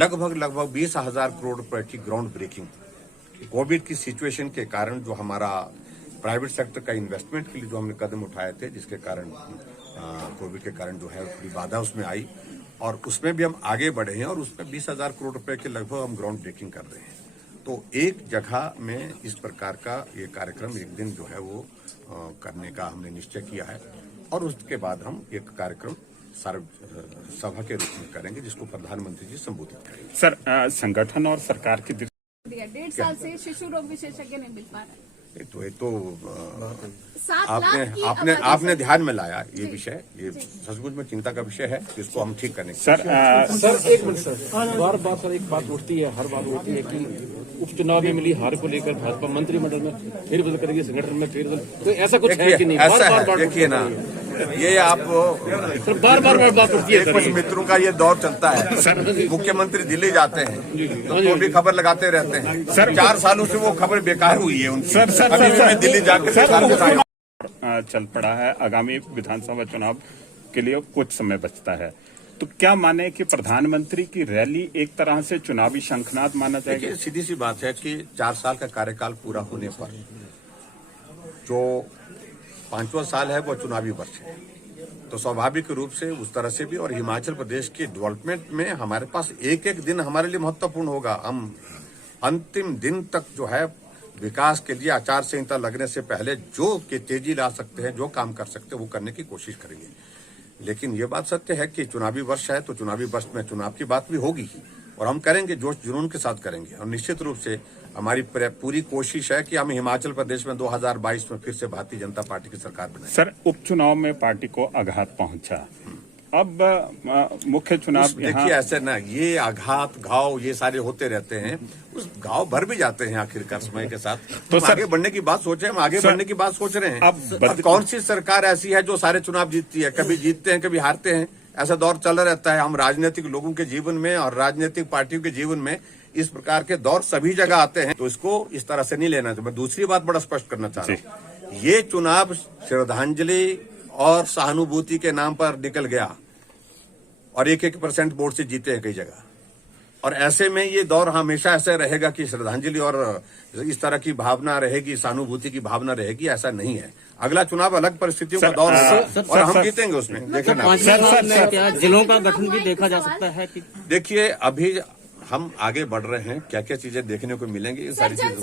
लगभग 20,000 करोड़ रुपए की ग्राउंड ब्रेकिंग। कोविड की सिचुएशन के कारण जो हमारा प्राइवेट सेक्टर का इन्वेस्टमेंट के लिए जो हमने कदम उठाए थे, जिसके कारण कोविड के कारण जो है थोड़ी बाधा उसमें आई, और उसमें भी हम आगे बढ़े हैं, और उसमें 20,000 करोड़ रुपए के लगभग हम ग्राउंड ब्रेकिंग कर रहे हैं। तो एक जगह में इस प्रकार का ये कार्यक्रम एक दिन जो है वो करने का हमने निश्चय किया है, और उसके बाद हम एक कार्यक्रम सभा के रूप में करेंगे, जिसको प्रधानमंत्री जी संबोधित करेंगे। सर, संगठन और सरकार की 1.5 साल से शिशु रोग विशेषज्ञ नहीं मिल पा रहा। आपने ध्यान में लाया ये विषय, ये सचमुच में चिंता का विषय है, जिसको हम ठीक करने सर एक मिनट सर, बार बार सर एक बात उठती है, हर बार उठती है कि उपचुनाव में मिली हार को लेकर भाजपा मंत्रिमंडल में फिर बदल करेगी, संगठन में फिर बदल, तो ऐसा कुछ है कि नहीं? ऐसा देखिए ना, ये आप बार बार बात उठती है। कुछ मित्रों का ये दौर चलता है, मुख्यमंत्री दिल्ली जाते हैं तो भी खबर लगाते रहते हैं। सर 4 सालों से वो खबर बेकार हुई है उनकी। सर दिल्ली जाकर चल पड़ा है। आगामी विधानसभा चुनाव के लिए कुछ समय बचता है, तो क्या माने कि प्रधानमंत्री की रैली एक तरह से चुनावी शंखनाद माना जाएगा? सीधी सी बात है कि 4 साल का कार्यकाल पूरा होने पर जो 5वां साल है वो चुनावी वर्ष है, तो स्वाभाविक रूप से उस तरह से भी, और हिमाचल प्रदेश के डेवलपमेंट में हमारे पास एक एक दिन हमारे लिए महत्वपूर्ण होगा। हम अंतिम दिन तक जो है विकास के लिए आचार संहिता लगने से पहले जो के तेजी ला सकते हैं, जो काम कर सकते हैं, वो करने की कोशिश करेंगे। लेकिन ये बात सत्य है कि चुनावी वर्ष है, तो चुनावी वर्ष में चुनाव की बात भी होगी ही, और हम करेंगे, जोश जुनून के साथ करेंगे। और निश्चित रूप से हमारी पूरी कोशिश है कि हम हिमाचल प्रदेश में 2022 में फिर से भारतीय जनता पार्टी की सरकार बनाएं। सर, उपचुनाव में पार्टी को आघात पहुंचा, अब मुख्य चुनाव देखिए ऐसे ना, ये आघात घाव ये सारे होते रहते हैं, उस घाव भर भी जाते हैं आखिरकार समय के साथ। तो आगे बढ़ने की बात सोचे, हम आगे बढ़ने की बात सोच रहे हैं। अब कौन सी सरकार ऐसी है जो सारे चुनाव जीतती है? कभी जीतते हैं, कभी हारते हैं, ऐसा दौर चल रहता है। हम राजनीतिक लोगों के जीवन में और राजनीतिक पार्टियों के जीवन में इस प्रकार के दौर सभी जगह आते हैं, तो इसको इस तरह से नहीं लेना चाहिए। मैं दूसरी बात बड़ा स्पष्ट करना चाह रहा हूँ, ये चुनाव श्रद्धांजलि और सहानुभूति के नाम पर निकल गया, और 1% वोट से जीते हैं कई जगह, और ऐसे में ये दौर हमेशा ऐसा रहेगा कि श्रद्धांजलि और इस तरह की भावना रहेगी, सहानुभूति की भावना रहेगी, ऐसा नहीं है। अगला चुनाव अलग परिस्थितियों का दौर होगा, और हम जीतेंगे उसमें। देखना जिलों का गठन भी देखा जा सकता है कि देखिए अभी हम आगे बढ़ रहे हैं, क्या क्या चीजें देखने को मिलेंगी, ये सारी चीजें